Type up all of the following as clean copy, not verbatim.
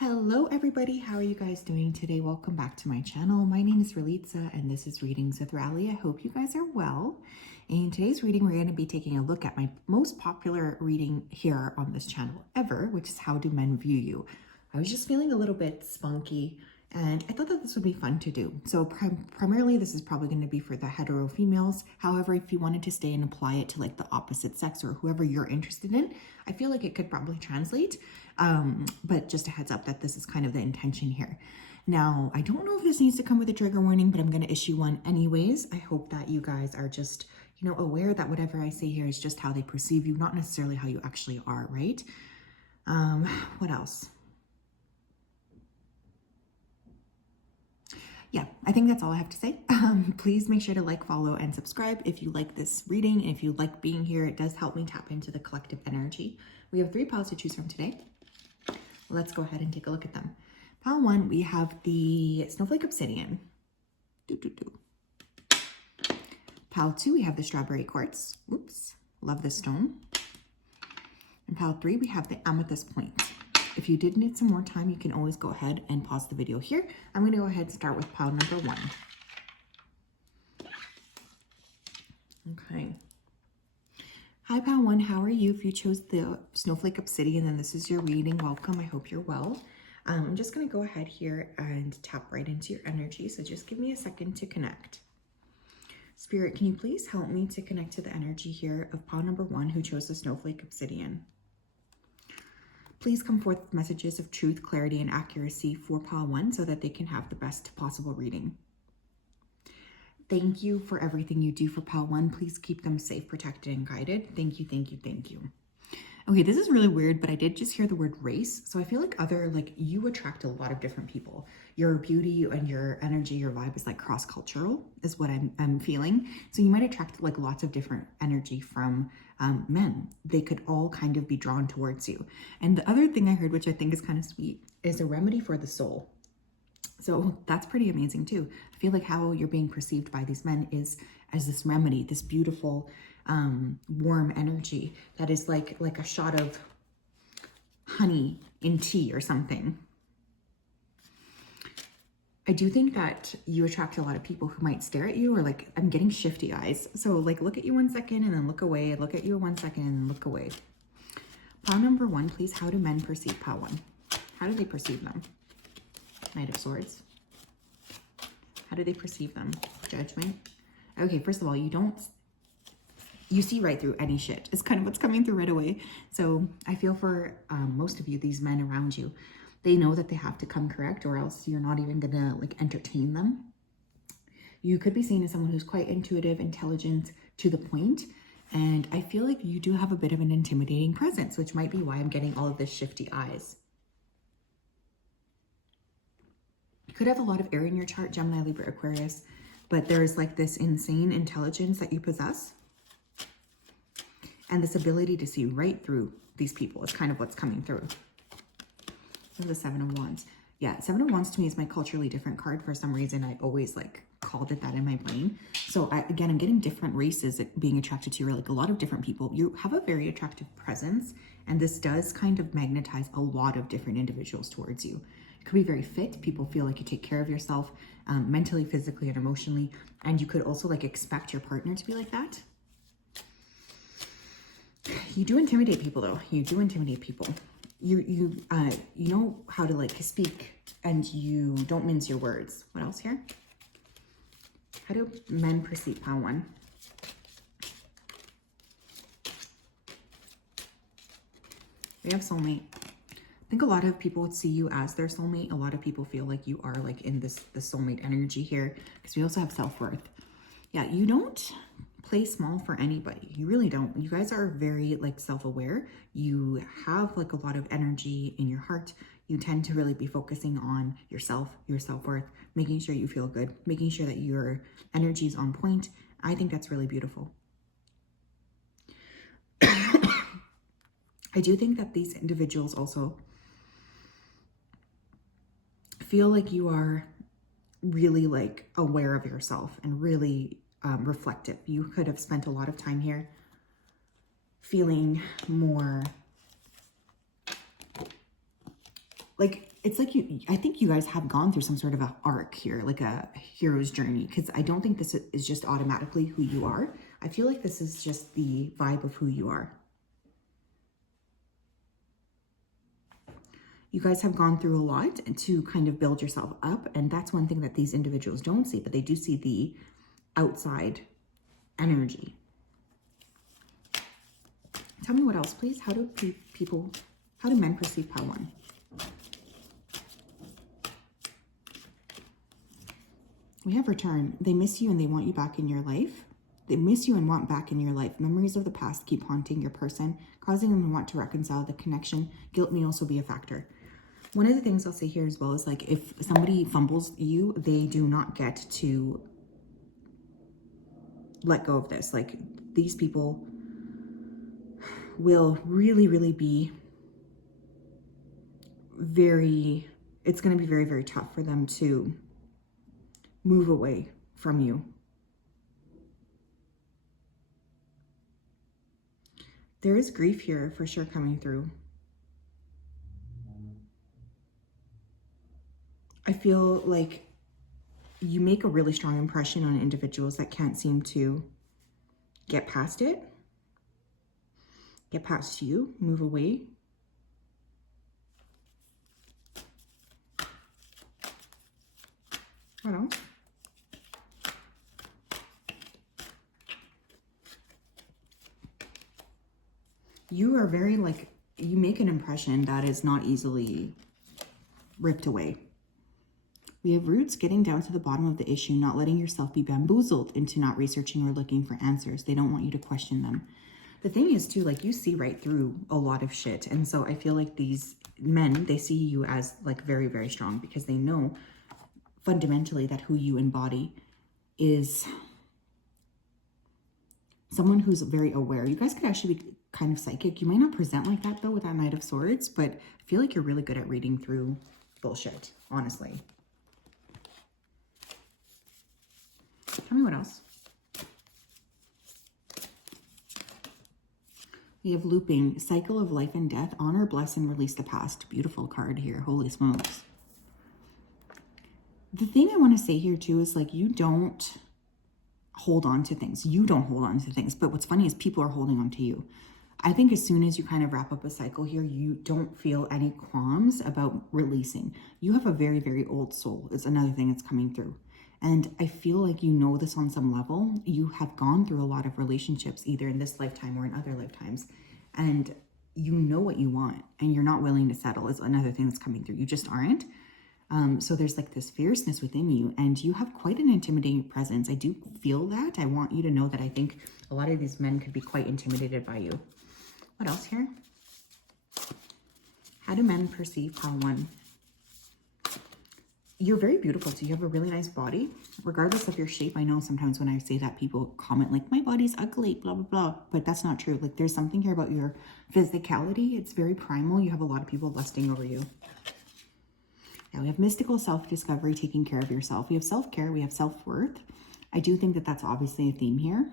Hello everybody, how are you guys doing today? Welcome back to my channel. My name is Relitza and this is Readings with Rally. I hope you guys are well. In today's reading, we're going to be taking a look at my most popular reading here on this channel ever, which is How Do Men View You? I was just feeling a little bit spunky and I thought that this would be fun to do. So primarily this is probably going to be for the hetero females. However, if you wanted to stay and apply it to like the opposite sex or whoever you're interested in, I feel like it could probably translate. But just a heads up that this is kind of the intention here. Now, I don't know if this needs to come with a trigger warning, but I'm going to issue one anyways. I hope that you guys are just, aware that whatever I say here is just how they perceive you, not necessarily how you actually are, right? What else? Yeah, I think that's all I have to say. Please make sure to like, follow, and subscribe if you like this reading. If you like being here, it does help me tap into the collective energy. We have 3 piles to choose from today. Let's go ahead and take a look at them. Pile 1, we have the Snowflake Obsidian. Pile 2, we have the Strawberry Quartz. Oops, love this stone. And pile 3, we have the Amethyst Point. If you did need some more time, you can always go ahead and pause the video here. I'm going to go ahead and start with pile number 1. Okay. Hi, pile 1. How are you? If you chose the Snowflake Obsidian, then this is your reading. Welcome. I hope you're well. I'm just going to go ahead here and tap right into your energy. So just give me a second to connect. Spirit, can you please help me to connect to the energy here of pile number 1 who chose the Snowflake Obsidian? Please come forth with messages of truth, clarity, and accuracy for pile 1 so that they can have the best possible reading. Thank you for everything you do for pile 1. Please keep them safe, protected, and guided. Thank you, thank you, thank you. Okay, this is really weird, but I did just hear the word race. So I feel like you attract a lot of different people. Your beauty and your energy, your vibe is like cross-cultural is what I'm feeling. So you might attract like lots of different energy from men. They could all kind of be drawn towards you. And the other thing I heard, which I think is kind of sweet, is a remedy for the soul. So that's pretty amazing too. I feel like how you're being perceived by these men is as this remedy, this beautiful, warm energy that is like a shot of honey in tea or something. I do think that you attract a lot of people who might stare at you, or like, I'm getting shifty eyes. So like look at you 1 second and then look away, look at you 1 second and then look away. Pile number 1, please. How do men perceive pile 1? How do they perceive them? Knight of Swords. How do they perceive them? Judgment. Okay, first of all, you see right through any shit. It's kind of what's coming through right away. So I feel for most of you, these men around you, they know that they have to come correct or else you're not even gonna like entertain them. You could be seen as someone who's quite intuitive, intelligent, to the point. And I feel like you do have a bit of an intimidating presence, which might be why I'm getting all of this shifty eyes. You could have a lot of air in your chart, Gemini, Libra, Aquarius, but there's like this insane intelligence that you possess. And this ability to see right through these people is kind of what's coming through. So the 7 of Wands. Yeah, 7 of Wands to me is my culturally different card. For some reason, I always like called it that in my brain. So again, I'm getting different races being attracted to you, like a lot of different people. You have a very attractive presence, and this does kind of magnetize a lot of different individuals towards you. You could be very fit. People feel like you take care of yourself mentally, physically, and emotionally. And you could also like expect your partner to be like that. You do intimidate people though. You do intimidate people. You know how to like speak and you don't mince your words. What else here? How do men perceive pile 1? We have soulmate. I think a lot of people would see you as their soulmate. A lot of people feel like you are like in the soulmate energy here because we also have self-worth. Yeah, you don't play small for anybody. You really don't. You guys are very like self-aware. You have like a lot of energy in your heart. You tend to really be focusing on yourself, your self-worth, making sure you feel good, making sure that your energy is on point. I think that's really beautiful. I do think that these individuals also feel like you are really like aware of yourself and really reflective. You could have spent a lot of time here feeling more like it's like I think you guys have gone through some sort of a arc here, like a hero's journey, because I don't think this is just automatically who you are. I feel like this is just the vibe of who you are. You guys have gone through a lot to kind of build yourself up. And that's one thing that these individuals don't see, but they do see the outside energy. Tell me what else, please. How do men perceive pile 1? We have return. They miss you and they want you back in your life. They miss you and want back in your life. Memories of the past keep haunting your person, causing them to want to reconcile the connection. Guilt may also be a factor. One of the things I'll say here as well is, like, if somebody fumbles you, they do not get to let go of this. Like, these people will really, really be it's going to be very, very tough for them to move away from you. There is grief here for sure coming through. I feel like you make a really strong impression on individuals that can't seem to get past it, get past you, move away. What else? You are very, like, you make an impression that is not easily ripped away. We have roots, getting down to the bottom of the issue, not letting yourself be bamboozled into not researching or looking for answers. They don't want you to question them. The thing is too, like, you see right through a lot of shit. And so I feel like these men, they see you as, like, very, very strong, because they know fundamentally that who you embody is someone who's very aware. You guys could actually be kind of psychic. You might not present like that though with that Knight of Swords, but I feel like you're really good at reading through bullshit, honestly. Tell me what else. We have looping, cycle of life and death, honor, bless, and release the past. Beautiful card here. Holy smokes. The thing I want to say here too is, like, you don't hold on to things. You don't hold on to things. But what's funny is people are holding on to you. I think as soon as you kind of wrap up a cycle here, you don't feel any qualms about releasing. You have a very, very old soul. It's another thing that's coming through. And I feel like you know this on some level. You have gone through a lot of relationships, either in this lifetime or in other lifetimes. And you know what you want, and you're not willing to settle is another thing that's coming through. You just aren't. So there's like this fierceness within you, and you have quite an intimidating presence. I do feel that. I want you to know that I think a lot of these men could be quite intimidated by you. What else here? How do men perceive pile 1? You're very beautiful, so you have a really nice body, regardless of your shape. I know sometimes when I say that, people comment like, my body's ugly, blah, blah, blah, but that's not true. Like, there's something here about your physicality. It's very primal. You have a lot of people lusting over you. Now we have mystical self-discovery, taking care of yourself. We have self-care, we have self-worth. I do think that that's obviously a theme here.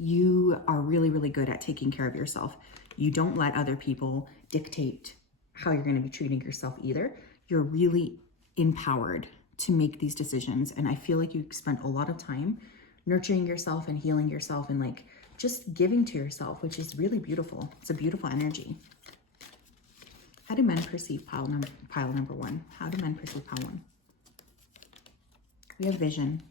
You are really, really good at taking care of yourself. You don't let other people dictate how you're going to be treating yourself either. You're really empowered to make these decisions. And I feel like you spent a lot of time nurturing yourself and healing yourself and like just giving to yourself, which is really beautiful. It's a beautiful energy. How do men perceive pile number 1? How do men perceive pile 1? We have vision.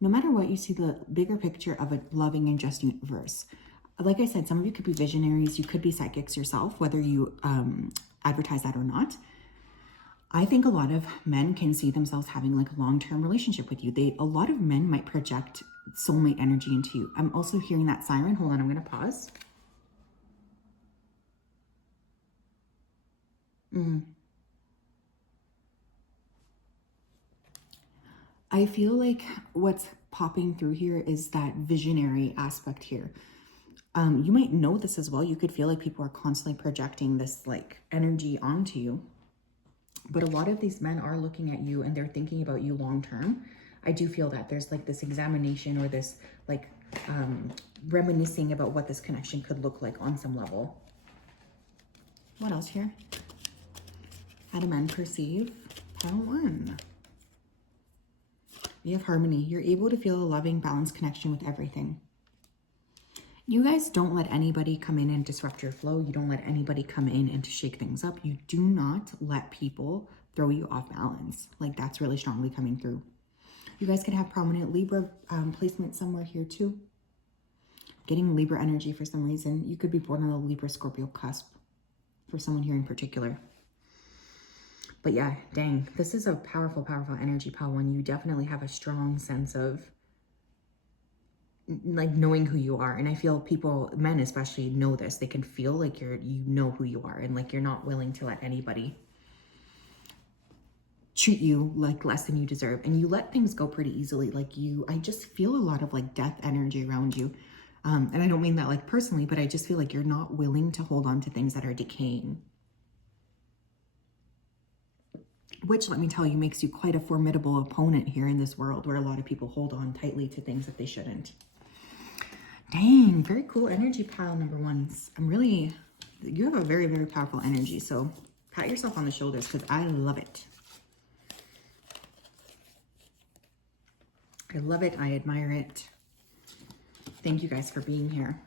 No matter what, you see the bigger picture of a loving and just universe. Like I said, some of you could be visionaries. You could be psychics yourself, whether you advertise that or not. I think a lot of men can see themselves having like a long-term relationship with you. A lot of men might project soulmate energy into you. I'm also hearing that siren. Hold on, I'm going to pause. I feel like what's popping through here is that visionary aspect here. You might know this as well. You could feel like people are constantly projecting this like energy onto you. But a lot of these men are looking at you and they're thinking about you long term. I do feel that there's like this examination or this like reminiscing about what this connection could look like on some level. What else here? How do men perceive? Pile 1. You have harmony. You're able to feel a loving, balanced connection with everything. You guys don't let anybody come in and disrupt your flow. You don't let anybody come in and to shake things up. You do not let people throw you off balance. Like, that's really strongly coming through. You guys could have prominent Libra placement somewhere here too. Getting Libra energy for some reason. You could be born on the Libra-Scorpio cusp for someone here in particular. But yeah, dang, this is a powerful, powerful energy, pile 1. You definitely have a strong sense of like knowing who you are. And I feel people, men especially, know this. They can feel like you know who you are, and like you're not willing to let anybody treat you like less than you deserve. And you let things go pretty easily. Like I just feel a lot of like death energy around you. And I don't mean that like personally, but I just feel like you're not willing to hold on to things that are decaying. Which, let me tell you, makes you quite a formidable opponent here in this world, where a lot of people hold on tightly to things that they shouldn't. Dang, very cool energy, pile number 1. You have a very, very powerful energy. So pat yourself on the shoulders, because I love it. I love it. I admire it. Thank you guys for being here.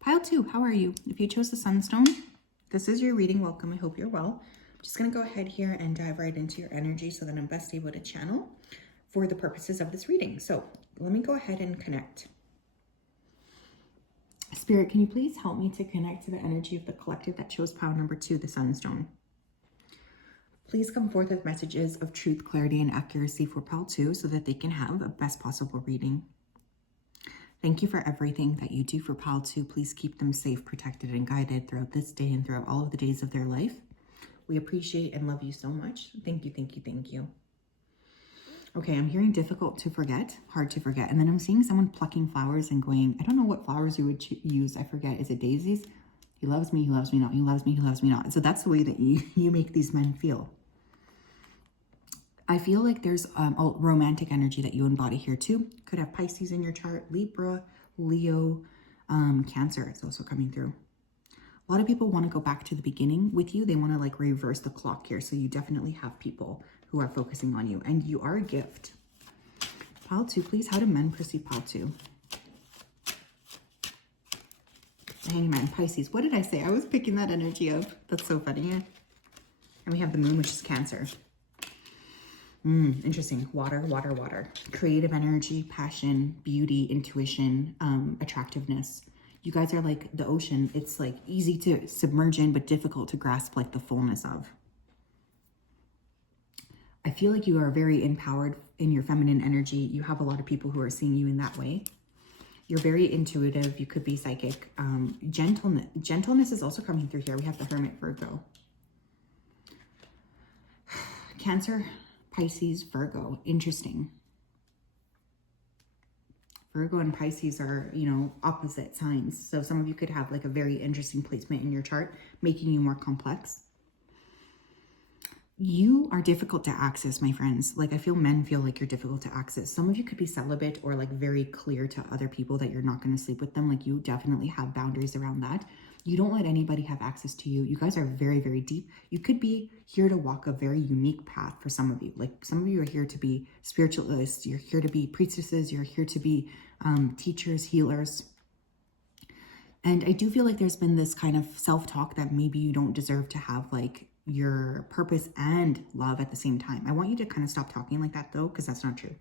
Pile 2, how are you? If you chose the Sunstone, this is your reading. Welcome. I hope you're well. I'm just going to go ahead here and dive right into your energy so that I'm best able to channel for the purposes of this reading. So let me go ahead and connect. Spirit, can you please help me to connect to the energy of the collective that chose pile number 2, the Sunstone? Please come forth with messages of truth, clarity, and accuracy for pile 2 so that they can have a best possible reading. Thank you for everything that you do for pile 2. Please keep them safe, protected, and guided throughout this day and throughout all of the days of their life. We appreciate and love you so much. Thank you, thank you, thank you. Okay, I'm hearing difficult to forget, hard to forget. And then I'm seeing someone plucking flowers and going, I don't know what flowers you would use. I forget. Is it daisies? He loves me not. He loves me not. So that's the way that you make these men feel. I feel like there's a romantic energy that you embody here too. Could have Pisces in your chart, Libra, Leo, Cancer is also coming through. A lot of people want to go back to the beginning with you. They want to like reverse the clock here. So you definitely have people who are focusing on you, and you are a gift. Pile 2, please. How do men perceive pile 2? Hangman, Pisces. What did I say? I was picking that energy up. That's so funny. And we have the moon, which is Cancer. Interesting. Water, water, water. Creative energy, passion, beauty, intuition, attractiveness. You guys are like the ocean. It's like easy to submerge in, but difficult to grasp like the fullness of. I feel like you are very empowered in your feminine energy. You have a lot of people who are seeing you in that way. You're very intuitive. You could be psychic. Gentleness is also coming through here. We have the Hermit, Virgo. Cancer, Pisces, Virgo. Interesting. Virgo and Pisces are, you know, opposite signs. So some of you could have like a very interesting placement in your chart, making you more complex. You are difficult to access, my friends. Like, I feel men feel like you're difficult to access. Some of you could be celibate or like very clear to other people that you're not going to sleep with them. Like, you definitely have boundaries around that. You don't let anybody have access to you. You guys are very, very deep. You could be here to walk a very unique path for some of you. Like, some of you are here to be spiritualists. You're here to be priestesses. You're here to be teachers, healers. And I do feel like there's been this kind of self-talk that maybe you don't deserve to have like your purpose and love at the same time. I want you to kind of stop talking like that though, because that's not true.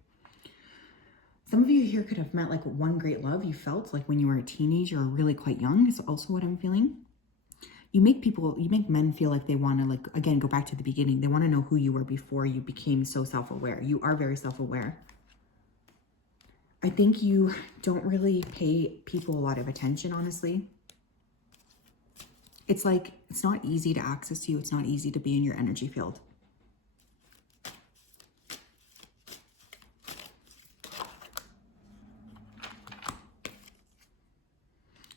Some of you here could have met like one great love you felt like when you were a teenager or really quite young is also what I'm feeling. You make men feel like they want to like, again, go back to the beginning. They want to know who you were before you became so self-aware. You are very self-aware. I think you don't really pay people a lot of attention, honestly. It's like, it's not easy to access you. It's not easy to be in your energy field.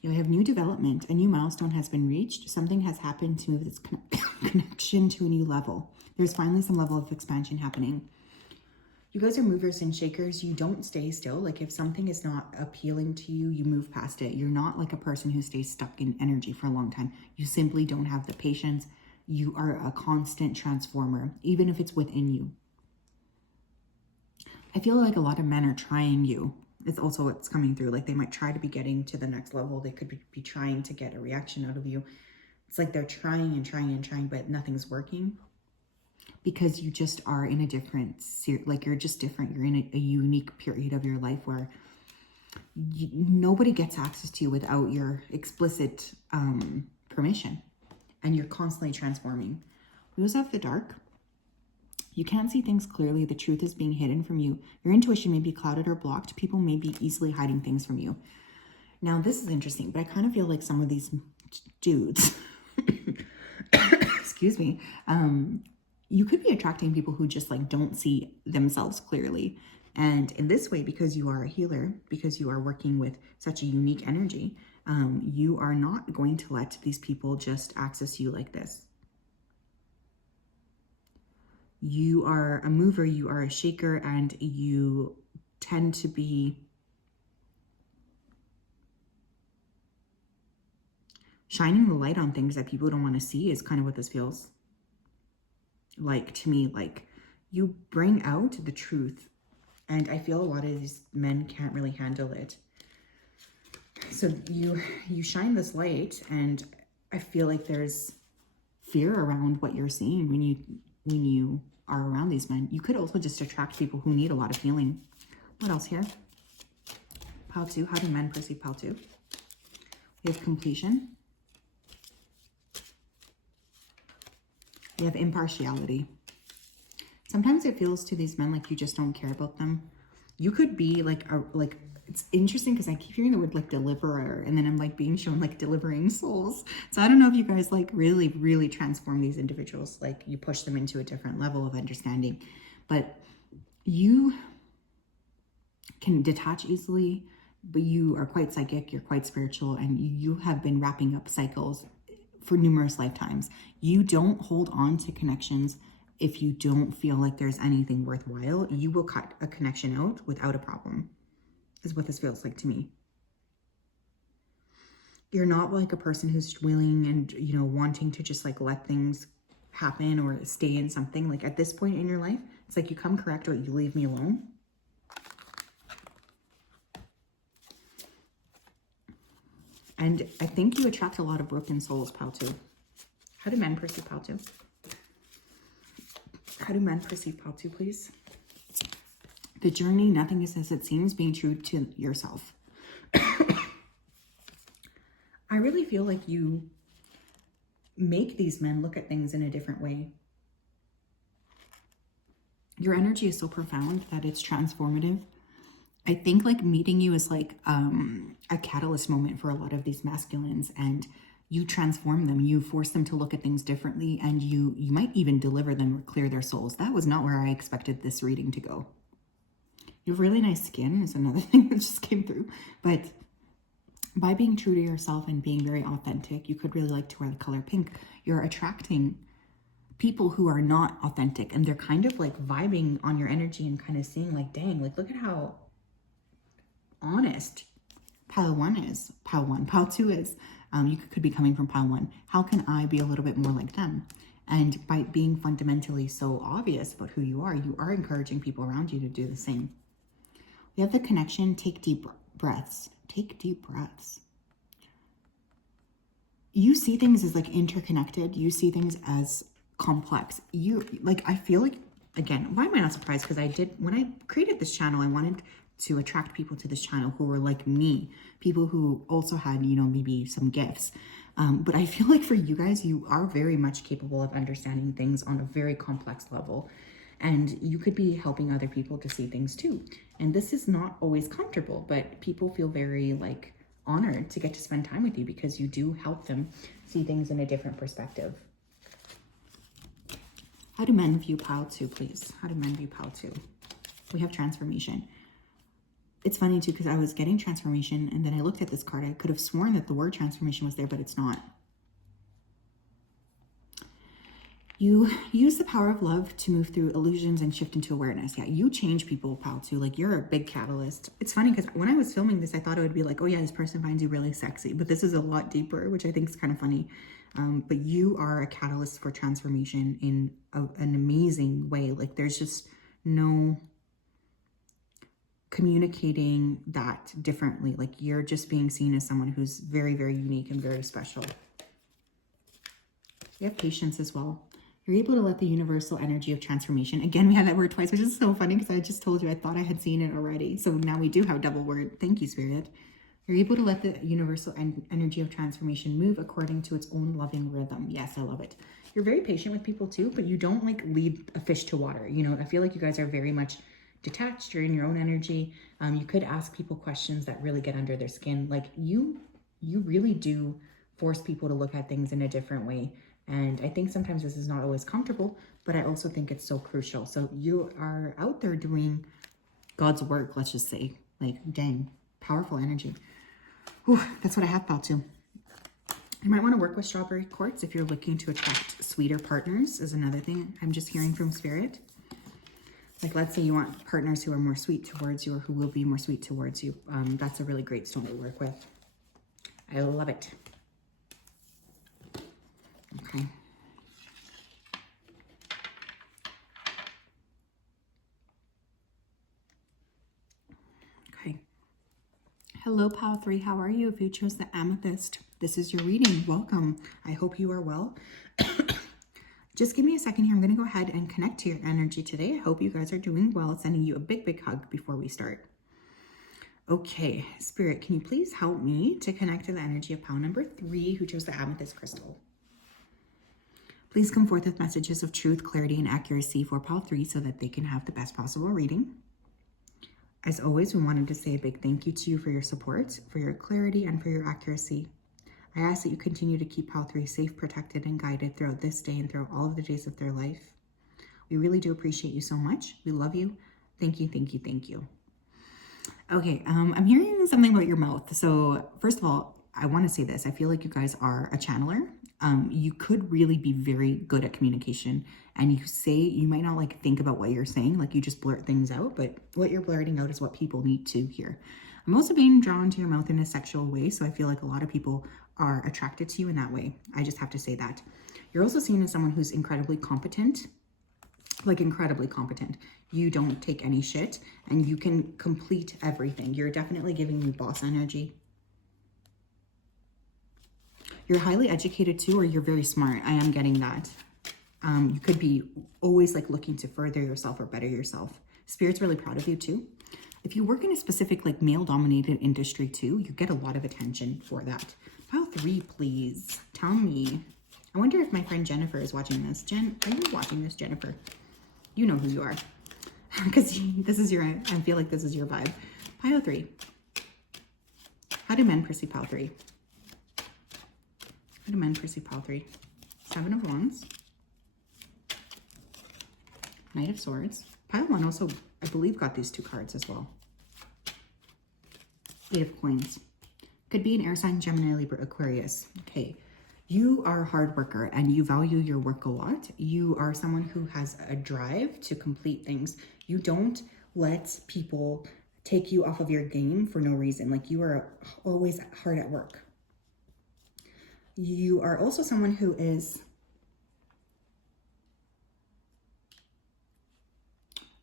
You have new development. A new milestone has been reached. Something has happened to move this connection to a new level. There's finally some level of expansion happening. You guys are movers and shakers. You don't stay still. Like if something is not appealing to you, you move past it. You're not like a person who stays stuck in energy for a long time. You simply don't have the patience. You are a constant transformer, even if it's within you. I feel like a lot of men are trying you. It's also what's coming through. Like they might try to be getting to the next level. They could be trying to get a reaction out of you. It's like they're trying and trying and trying, but nothing's working. Because you just are in a different, like you're just different. You're in a unique period of your life where nobody gets access to you without your explicit permission. And you're constantly transforming. We also have the dark. You can't see things clearly. The truth is being hidden from you. Your intuition may be clouded or blocked. People may be easily hiding things from you. Now, this is interesting, but I kind of feel like some of these dudes, excuse me, you could be attracting people who just like don't see themselves clearly. And in this way, because you are a healer, because you are working with such a unique energy, you are not going to let these people just access you like this. You are a mover, you are a shaker, and you tend to be shining the light on things that people don't want to see is kind of what this feels like to me. Like you bring out the truth, and I feel a lot of these men can't really handle it. So you shine this light, and I feel like there's fear around what you're seeing when you are around these men. You could also just attract people who need a lot of healing. What else here? Pile 2. How do men perceive pile 2? We have completion. We have impartiality. Sometimes it feels to these men like you just don't care about them. You could be like it's interesting because I keep hearing the word like deliverer, and then I'm like being shown like delivering souls. So I don't know if you guys like really transform these individuals, like you push them into a different level of understanding, but you can detach easily, but you are quite psychic, you're quite spiritual, and you have been wrapping up cycles for numerous lifetimes. You don't hold on to connections if you don't feel like there's anything worthwhile. You will cut a connection out without a problem, is what this feels like to me. You're not like a person who's willing and, you know, wanting to just like let things happen or stay in something. Like at this point in your life, it's like you come correct or you leave me alone. And I think you attract a lot of broken souls, pile 2. How do men perceive pile 2? How do men perceive pile 2, please? The journey, nothing is as it seems, being true to yourself. I really feel like you make these men look at things in a different way. Your energy is so profound that it's transformative. I think like meeting you is like a catalyst moment for a lot of these masculines, and you transform them. You force them to look at things differently, and you might even deliver them or clear their souls. That was not where I expected this reading to go. You have really nice skin is another thing that just came through. But by being true to yourself and being very authentic, you could really like to wear the color pink. You're attracting people who are not authentic, and they're kind of like vibing on your energy and kind of seeing like, dang, like look at how honest pile 1 is. Pile 2 is. You could be coming from pile 1. How can I be a little bit more like them? And by being fundamentally so obvious about who you are encouraging people around you to do the same. We have the connection. Take deep breaths. Take deep breaths. You see things as like interconnected. You see things as complex. You like, I feel like, again, why am I not surprised? Because when I created this channel, I wanted to attract people to this channel who were like me, people who also had, you know, maybe some gifts. But I feel like for you guys, you are very much capable of understanding things on a very complex level. And you could be helping other people to see things too. And this is not always comfortable, but people feel very like honored to get to spend time with you because you do help them see things in a different perspective. How do men view pile 2, please? How do men view pile 2? We have transformation. It's funny too, because I was getting transformation and then I looked at this card. I could have sworn that the word transformation was there, but it's not. You use the power of love to move through illusions and shift into awareness. Yeah, you change people, pal, too. Like, you're a big catalyst. It's funny because when I was filming this, I thought it would be like, oh yeah, this person finds you really sexy. But this is a lot deeper, which I think is kind of funny. But you are a catalyst for transformation in an amazing way. Like, there's just no communicating that differently. Like, you're just being seen as someone who's very, very unique and very special. You have patience as well. You're able to let the universal energy of transformation. Again, we had that word twice, which is so funny because I just told you I thought I had seen it already. So now we do have double word. Thank you, Spirit. You're able to let the universal energy of transformation move according to its own loving rhythm. Yes, I love it. You're very patient with people too, but you don't like lead a fish to water. You know, I feel like you guys are very much detached. You're in your own energy. You could ask people questions that really get under their skin. Like, you really do force people to look at things in a different way. And I think sometimes this is not always comfortable, but I also think it's so crucial. So you are out there doing God's work, let's just say. Like, dang, powerful energy. Whew, that's what I have felt too. You might want to work with strawberry quartz if you're looking to attract sweeter partners, is another thing I'm just hearing from Spirit. Like, let's say you want partners who are more sweet towards you or who will be more sweet towards you. That's a really great stone to work with. I love it. Okay. Okay. Hello, Pile 3. How are you? If you chose the amethyst, this is your reading. Welcome. I hope you are well. Just give me a second here. I'm going to go ahead and connect to your energy today. I hope you guys are doing well. Sending you a big, big hug before we start. Okay, Spirit, can you please help me to connect to the energy of Pile number 3 who chose the amethyst crystal? Please come forth with messages of truth, clarity, and accuracy for Pile 3 so that they can have the best possible reading. As always, we wanted to say a big thank you to you for your support, for your clarity, and for your accuracy. I ask that you continue to keep Pile 3 safe, protected, and guided throughout this day and throughout all of the days of their life. We really do appreciate you so much. We love you. Thank you, thank you, thank you. Okay, I'm hearing something about your mouth. So first of all, I want to say this. I feel like you guys are a channeler. You could really be very good at communication, and you might not like think about what you're saying, like you just blurt things out, but what you're blurting out is what people need to hear. I'm also being drawn to your mouth in a sexual way, so I feel like a lot of people are attracted to you in that way. I just have to say that. You're also seen as someone who's incredibly competent, like incredibly competent. You don't take any shit, and you can complete everything. You're definitely giving me boss energy. You're highly educated too, or you're very smart. I am getting that. You could be always like looking to further yourself or better yourself. Spirit's really proud of you too. If you work in a specific like male dominated industry too, you get a lot of attention for that. Pile 3, please tell me. I wonder if my friend Jennifer is watching this. Jen, are you watching this, Jennifer? You know who you are. Because this is your, I feel like this is your vibe. Pile 3. How do men perceive Pile 3? How do men perceive Pile 3? 7 of Wands. Knight of Swords. Pile 1 also, I believe, got these 2 cards as well. 8 of Coins. Could be an air sign, Gemini, Libra, Aquarius. Okay. You are a hard worker and you value your work a lot. You are someone who has a drive to complete things. You don't let people take you off of your game for no reason. Like, you are always hard at work. You are also someone who is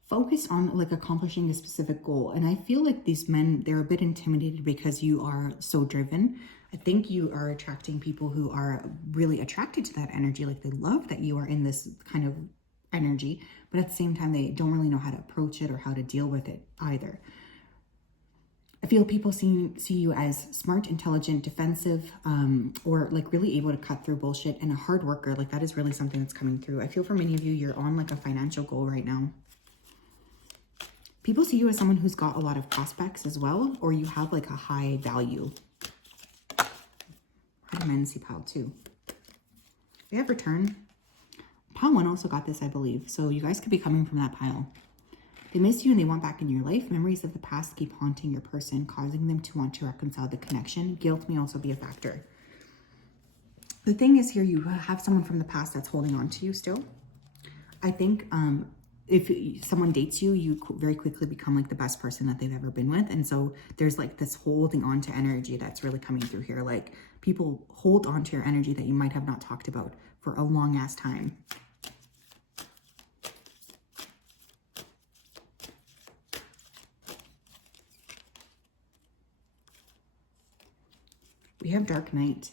focused on like accomplishing a specific goal. And I feel like these men, they're a bit intimidated because you are so driven. I think you are attracting people who are really attracted to that energy. Like, they love that you are in this kind of energy, but at the same time, they don't really know how to approach it or how to deal with it either. I feel people see you as smart, intelligent, defensive, or like really able to cut through bullshit, and a hard worker. Like, that is really something that's coming through. I feel for many of you, you're on like a financial goal right now. People see you as someone who's got a lot of prospects as well, or you have like a high value. How do men see Pile 2? They have Return. Pile 1 also got this, I believe. So you guys could be coming from that pile. They miss you and they want back in your life. Memories of the past keep haunting your person, causing them to want to reconcile the connection. Guilt may also be a factor. The thing is here, you have someone from the past that's holding on to you still. I think if someone dates you, you very quickly become like the best person that they've ever been with. And so there's like this holding on to energy that's really coming through here. Like people hold on to your energy that you might have not talked about for a long ass time. We have Dark Knight.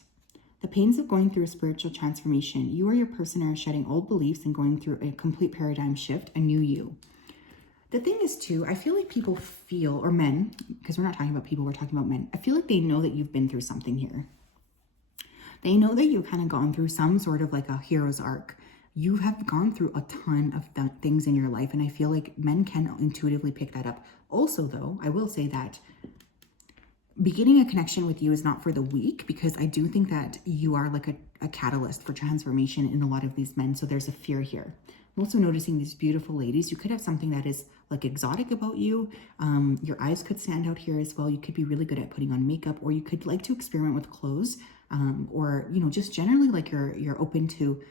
The pains of going through a spiritual transformation. You or your person are shedding old beliefs and going through a complete paradigm shift, a new you. The thing is too, I feel like people feel, or men, because we're not talking about people, we're talking about men. I feel like they know that you've been through something here. They know that you've kind of gone through some sort of like a hero's arc. You have gone through a ton of things in your life. And I feel like men can intuitively pick that up. Also though, I will say that beginning a connection with you is not for the weak, because I do think that you are like a catalyst for transformation in a lot of these men. So there's a fear here. I'm also noticing these beautiful ladies. You could have something that is like exotic about you. Your eyes could stand out here as well. You could be really good at putting on makeup, or you could like to experiment with clothes, or, you know, just generally like you're open to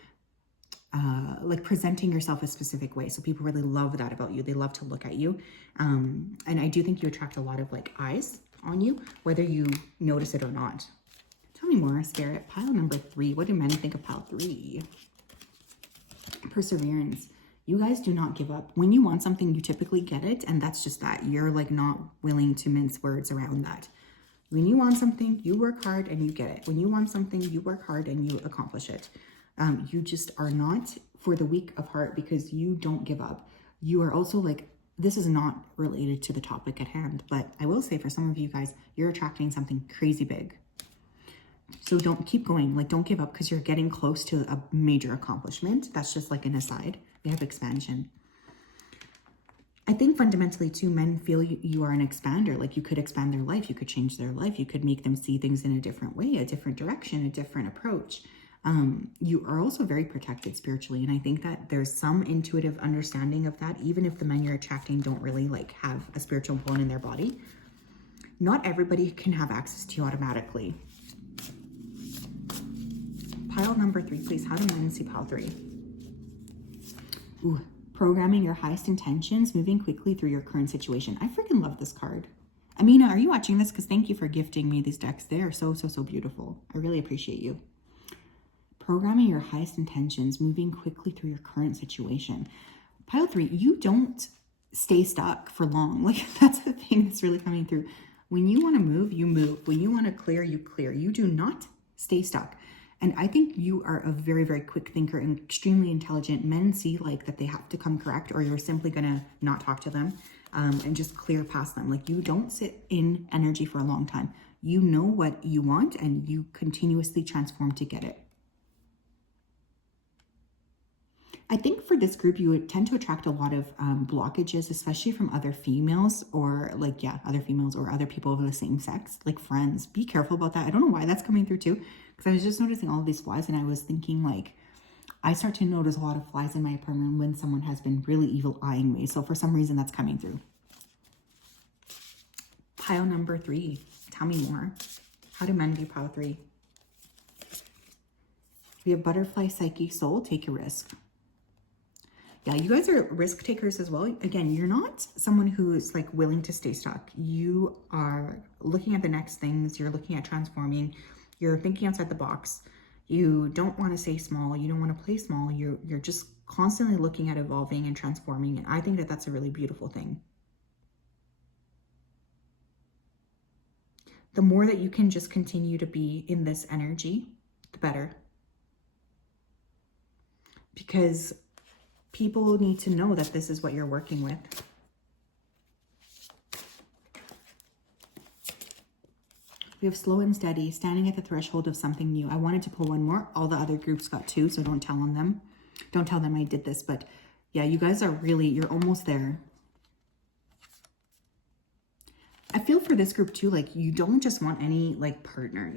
like presenting yourself a specific way. So people really love that about you. They love to look at you. And I do think you attract a lot of like eyes on you, whether you notice it or not. Tell me more, Spirit. Pile number 3. What do men think of pile 3? Perseverance. You guys do not give up. When you want something, you typically get it. And that's just that. You're like not willing to mince words around that. When you want something, you work hard and you get it. When you want something, you work hard and you accomplish it. You just are not for the weak of heart, because you don't give up. You are also like, this is not related to the topic at hand, but I will say for some of you guys, you're attracting something crazy big. So don't keep going. Like, don't give up, because you're getting close to a major accomplishment. That's just like an aside. We have expansion. I think fundamentally too, men feel you are an expander. Like you could expand their life. You could change their life. You could make them see things in a different way, a different direction, a different approach. You are also very protected spiritually. And I think that there's some intuitive understanding of that, even if the men you're attracting don't really like have a spiritual bone in their body. Not everybody can have access to you automatically. Pile number 3, please. How do men see pile 3? Ooh, programming your highest intentions, moving quickly through your current situation. I freaking love this card. Amina, are you watching this? Because thank you for gifting me these decks. They are so, so, so beautiful. I really appreciate you. Programming your highest intentions, moving quickly through your current situation. Pile 3, you don't stay stuck for long. Like that's the thing that's really coming through. When you want to move, you move. When you want to clear, you clear. You do not stay stuck. And I think you are a very, very quick thinker and extremely intelligent. Men see like that they have to come correct, or you're simply going to not talk to them and just clear past them. Like you don't sit in energy for a long time. You know what you want and you continuously transform to get it. I think for this group, you would tend to attract a lot of blockages, especially from other females or like, yeah, other females or other people of the same sex, like friends. Be careful about that. I don't know why that's coming through too, because I was just noticing all of these flies and I was thinking like, I start to notice a lot of flies in my apartment when someone has been really evil eyeing me. So for some reason that's coming through. Pile number 3. Tell me more. How do men view pile 3? We have butterfly, psyche, soul. Take a risk. Yeah, you guys are risk takers as well. Again, you're not someone who is like willing to stay stuck. You are looking at the next things. You're looking at transforming. You're thinking outside the box. You don't want to stay small. You don't want to play small. You're just constantly looking at evolving and transforming. And I think that that's a really beautiful thing. The more that you can just continue to be in this energy, the better. Because people need to know that this is what you're working with. We have slow and steady, standing at the threshold of something new. I wanted to pull one more. All the other groups got 2, so don't tell them. Don't tell them I did this, but yeah, you guys are really, you're almost there. I feel for this group too, like you don't just want any like partner.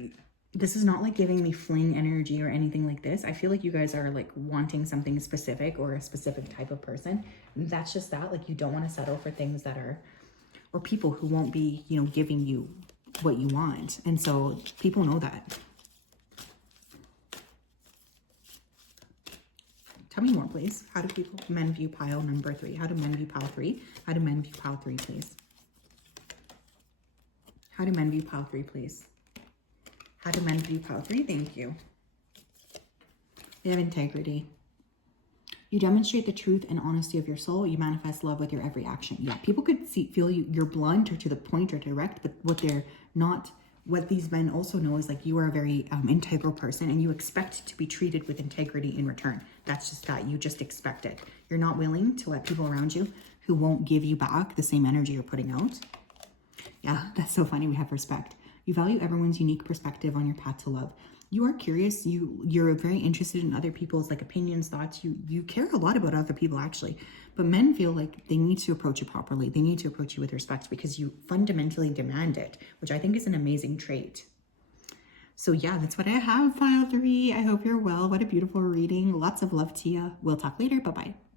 This is not like giving me fling energy or anything like this. I feel like you guys are like wanting something specific or a specific type of person. And that's just that. Like you don't want to settle for things that are, or people who won't be, you know, giving you what you want. And so people know that. Tell me more, please. How do men view pile number 3? How do men view pile 3? How do men view pile 3, please? How do men view pile 3, please? How do men view pile 3? Thank you. They have integrity. You demonstrate the truth and honesty of your soul. You manifest love with your every action. Yeah, people could feel you're blunt or to the point or direct, but what these men also know is like you are a very integral person and you expect to be treated with integrity in return. That's just that. You just expect it. You're not willing to let people around you who won't give you back the same energy you're putting out. Yeah, that's so funny. We have respect. You value everyone's unique perspective on your path to love. You are curious. You're very interested in other people's like opinions, thoughts. You care a lot about other people actually. But men feel like they need to approach you properly. They need to approach you with respect because you fundamentally demand it, which I think is an amazing trait. So yeah, that's what I have, pile 3. I hope you're well. What a beautiful reading. Lots of love to you. We'll talk later. Bye-bye.